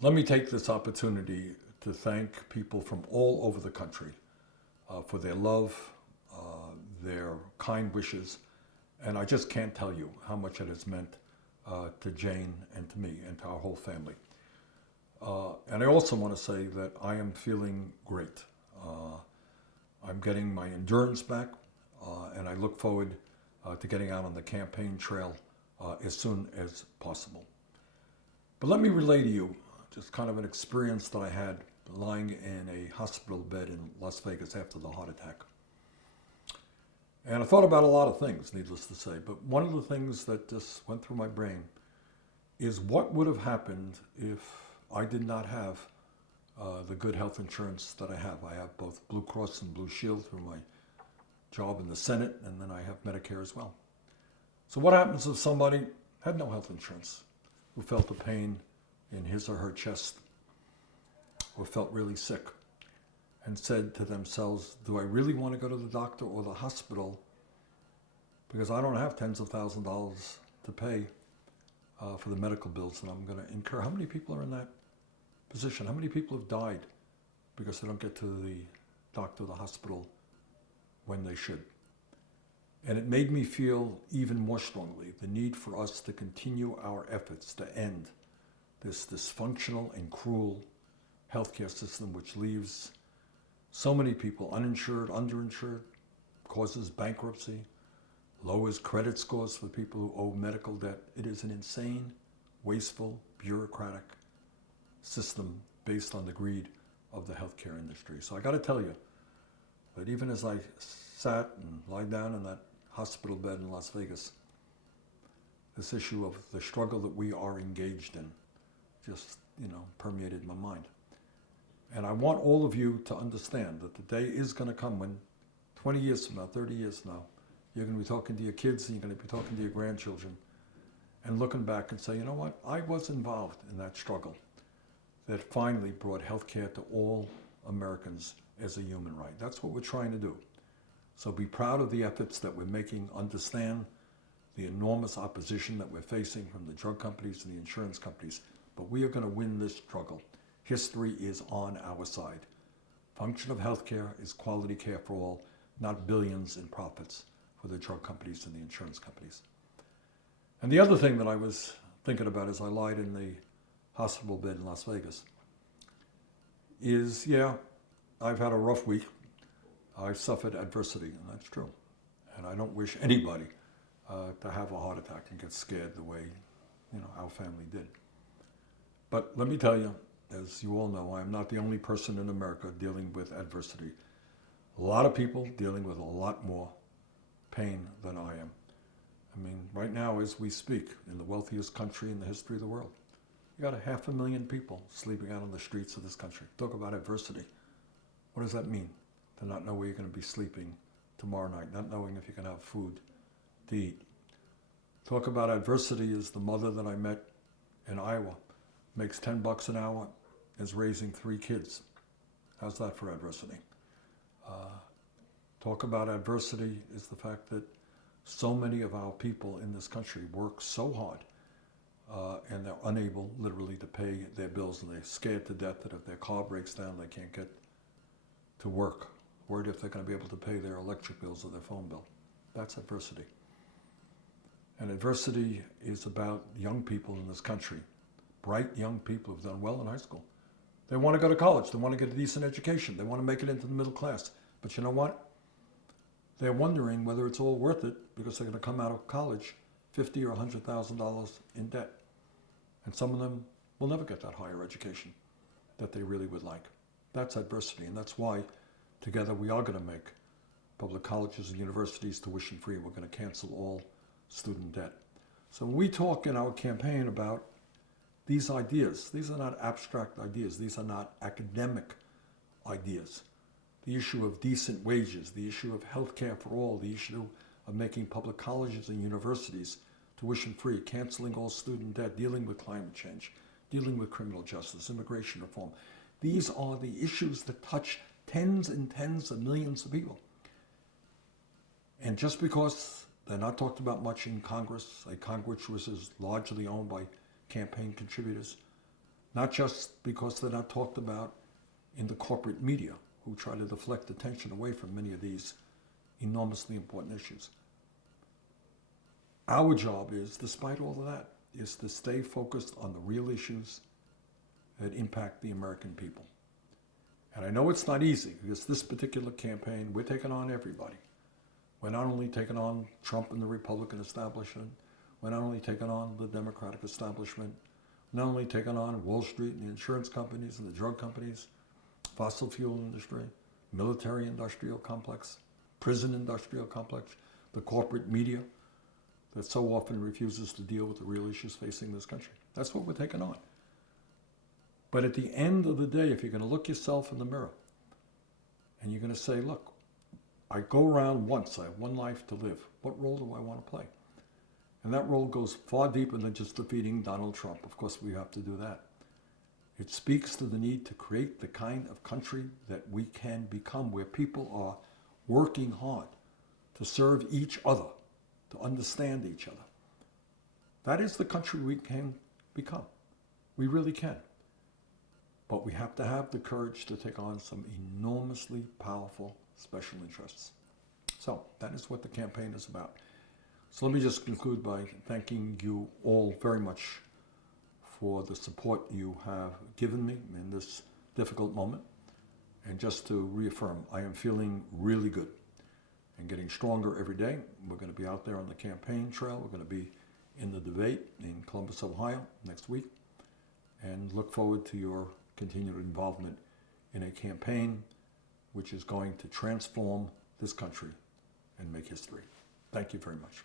Let me take this opportunity to thank people from all over the country for their love, their kind wishes, and I just can't tell you how much it has meant to Jane and to me and to our whole family. And I also want to say that I am feeling great. I'm getting my endurance back, and I look forward to getting out on the campaign trail as soon as possible. But let me relay to you just kind of an experience that I had lying in a hospital bed in Las Vegas after the heart attack. And I thought about a lot of things, needless to say, but one of the things that just went through my brain is what would have happened if I did not have the good health insurance that I have. I have both Blue Cross and Blue Shield through my job in the Senate, and then I have Medicare as well. So what happens if somebody had no health insurance, who felt the pain in his or her chest, or felt really sick, and said to themselves, do I really want to go to the doctor or the hospital because I don't have tens of thousands of dollars to pay for the medical bills that I'm going to incur? How many people are in that position? How many people have died because they don't get to the doctor or the hospital when they should? And it made me feel even more strongly the need for us to continue our efforts to end this dysfunctional and cruel healthcare system which leaves so many people uninsured, underinsured, causes bankruptcy, lowers credit scores for people who owe medical debt. It is an insane, wasteful, bureaucratic system based on the greed of the healthcare industry. So I got to tell you that even as I sat and lied down in that hospital bed in Las Vegas, this issue of the struggle that we are engaged in just, permeated my mind. And I want all of you to understand that the day is going to come when 20 years from now, 30 years from now, you're going to be talking to your kids and you're going to be talking to your grandchildren and looking back and say, you know what, I was involved in that struggle that finally brought healthcare to all Americans as a human right. That's what we're trying to do. So be proud of the efforts that we're making, understand the enormous opposition that we're facing from the drug companies and the insurance companies, but we are going to win this struggle. History is on our side. Function of healthcare is quality care for all, not billions in profits for the drug companies and the insurance companies. And the other thing that I was thinking about as I lied in the hospital bed in Las Vegas is, I've had a rough week. I've suffered adversity, and that's true. And I don't wish anybody to have a heart attack and get scared the way, our family did. But let me tell you, as you all know, I am not the only person in America dealing with adversity. A lot of people dealing with a lot more pain than I am. I mean, right now as we speak, in the wealthiest country in the history of the world, you got 500,000 people sleeping out on the streets of this country. Talk about adversity. What does that mean? To not know where you're going to be sleeping tomorrow night, not knowing if you can have food to eat. Talk about adversity is the mother that I met in Iowa, makes $10 an hour, is raising 3 kids. How's that for adversity? Talk about adversity is the fact that so many of our people in this country work so hard and they're unable literally to pay their bills, and they're scared to death that if their car breaks down they can't get to work, worried if they're going to be able to pay their electric bills or their phone bill. That's adversity. And adversity is about young people in this country, bright young people who've done well in high school. They want to go to college. They want to get a decent education. They want to make it into the middle class. But you know what? They're wondering whether it's all worth it because they're going to come out of college $50,000 or $100,000 in debt. And some of them will never get that higher education that they really would like. That's adversity, and that's why together we are going to make public colleges and universities tuition free. We're going to cancel all student debt. So when we talk in our campaign about these ideas, these are not abstract ideas. These are not academic ideas. The issue of decent wages, the issue of health care for all, the issue of making public colleges and universities tuition free, canceling all student debt, dealing with climate change, dealing with criminal justice, immigration reform. These are the issues that touch tens and tens of millions of people. And just because they're not talked about much in Congress, a Congress which is largely owned by campaign contributors, not just because they're not talked about in the corporate media, who try to deflect attention away from many of these enormously important issues. Our job is, despite all of that, is to stay focused on the real issues that impact the American people. And I know it's not easy, because this particular campaign, we're taking on everybody. We're not only taking on Trump and the Republican establishment, we're not only taking on the Democratic establishment, not only taking on Wall Street and the insurance companies and the drug companies, fossil fuel industry, military industrial complex, prison industrial complex, the corporate media that so often refuses to deal with the real issues facing this country. That's what we're taking on. But at the end of the day, if you're going to look yourself in the mirror and you're going to say, look, I go around once, I have one life to live. What role do I want to play? And that role goes far deeper than just defeating Donald Trump. Of course, we have to do that. It speaks to the need to create the kind of country that we can become, where people are working hard to serve each other, to understand each other. That is the country we can become. We really can. But we have to have the courage to take on some enormously powerful special interests. So that is what the campaign is about. So let me just conclude by thanking you all very much for the support you have given me in this difficult moment. And just to reaffirm, I am feeling really good and getting stronger every day. We're going to be out there on the campaign trail. We're going to be in the debate in Columbus, Ohio next week, and look forward to your continued involvement in a campaign which is going to transform this country and make history. Thank you very much.